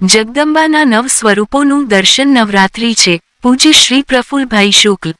જગદંબાના નવ સ્વરૂપોનું દર્શન નવરાત્રિ છે. પૂજ્ય શ્રી પ્રફુલભાઈ શુક્લ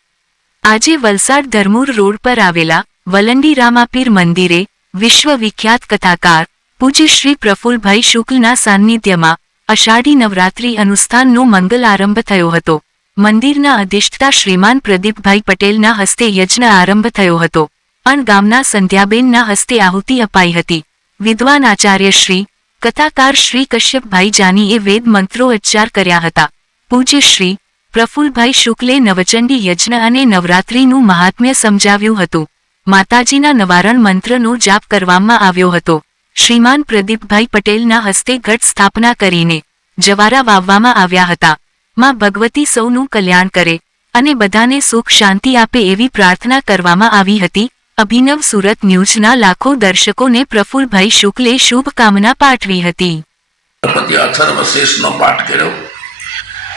આજે વલસાડ ધર્મુર રોડ પર આવેલા વલંડી રામાપીર મંદિરે વિશ્વવિખ્યાત કથાકાર પૂજ્ય શ્રી પ્રફુલભાઈ શુક્લના સાન્નિધ્યમાં અષાઢી નવરાત્રિ અનુષ્ઠાનનો મંગલ આરંભ થયો હતો. મંદિરના અધિષ્ઠતા શ્રીમાન પ્રદીપભાઈ પટેલના હસ્તે યજ્ઞ આરંભ થયો હતો. અણ ગામના સંધ્યાબેનના હસ્તે આહુતિ અપાઈ હતી. વિદ્વાન આચાર્ય શ્રી કથાકાર શ્રી કશ્યપભાઈ જાનીએ વેદ મંત્રો ઉચ્ચાર કર્યા હતા. પૂજ્ય શ્રી પ્રફુલભાઈ શુક્લે નવચંડી યજ્ઞ અને નવરાત્રિનું મહાત્મ્ય સમજાવ્યું હતું. માતાજીના નવારણ મંત્રનો જાપ કરવામાં આવ્યો હતો. શ્રીમાન પ્રદીપભાઈ પટેલના હસ્તે ઘટ સ્થાપના કરીને જવારા વાવવામાં આવ્યા હતા. માં ભગવતી સૌનું કલ્યાણ કરે અને બધાને સુખ શાંતિ આપે એવી પ્રાર્થના કરવામાં આવી હતી. અભિનવ સુરત ન્યૂઝના લાખો દર્શકોને પ્રફુલભાઈ શુક્લે શુભકામના પાઠવી હતી. અથર્વશીર્ષનો પાઠ કર્યો.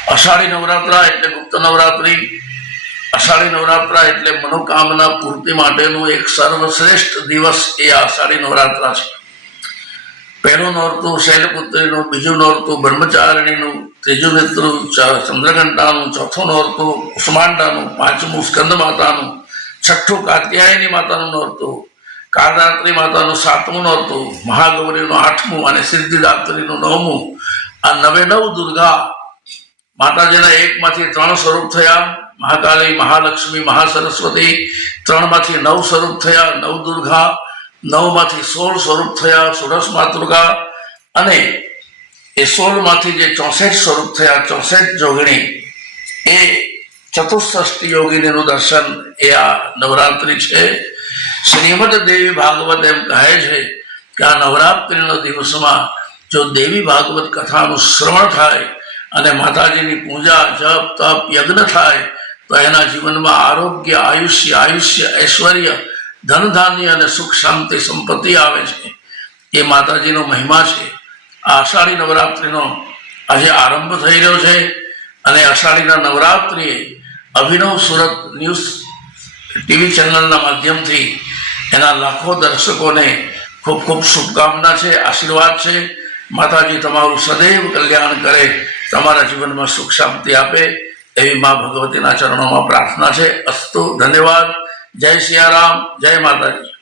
અષાઢી નવરાત્રા એટલે ગુપ્ત નવરાત્રી. અષાઢી નવરાત્રા એટલે મનોકામના પૂર્તિ માટેનું એક સર્વશ્રેષ્ઠ દિવસ એ અષાઢી નવરાત્રા છે. પહેલું નોરતું શૈલપુત્રીનું, બીજું નોરતું બ્રહ્મચારિણીનું, ત્રીજું નેત્રું ચંદ્રઘંટાનું, ચોથું નોરતું કુષ્માંડાનું, પાંચમું સ્કંદ માતાનું, છઠ્ઠું કાત્યાયની માતાનું નોરતું, કાળરાત્રી માતાનું સાતમું નોરતું, મહાગૌરીનું આઠમું અને સિદ્ધિદાત્રીનું નવમું. આ નવે નવ દુર્ગા માતાજીના એકમાંથી ત્રણ સ્વરૂપ થયા. મહાકાલી, મહાલક્ષ્મી, મહાસરસ્વતી. ત્રણમાંથી નવ સ્વરૂપ થયા, નવ દુર્ગા. 9 માંથી 16 સ્વરૂપ થયા, ષોડશ માતૃકા. અને એ 16 માંથી જે 64 સ્વરૂપ થયા, 64 જોગણી, એ ચતુષ્ષષ્ઠી યોગીનીનું દર્શન એ આ નવરાત્રિ છે. શ્રીમદ દેવી ભાગવત એમ કહે છે કે આ નવરાત્રિના દિવસમાં જો દેવી ભાગવત કથાનું શ્રવણ થાય અને માતાજીની પૂજા, જપ, તપ, યજ્ઞ થાય તો એના જીવનમાં આરોગ્ય, આયુષ્ય, ઐશ્વર્ય, ધન ધાન્ય અને સુખ શાંતિ સંપત્તિ આવે છે. એ માતાજીનો મહિમા છે. આ અષાઢી નવરાત્રિનો આજે આરંભ થઈ રહ્યો છે અને અષાઢીના નવરાત્રિએ અભિનવ સુરત ન્યૂઝ ટીવી ચેનલના માધ્યમથી એના લાખો દર્શકોને ખૂબ ખૂબ શુભકામના છે, આશીર્વાદ છે. માતાજી તમારું સદૈવ કલ્યાણ કરે, તમારા જીવનમાં સુખ શાંતિ આપે એવી મા ભગવતીના ચરણોમાં પ્રાર્થના છે. અસ્તુ. ધન્યવાદ. જય સિયારામ. જય માતાજી.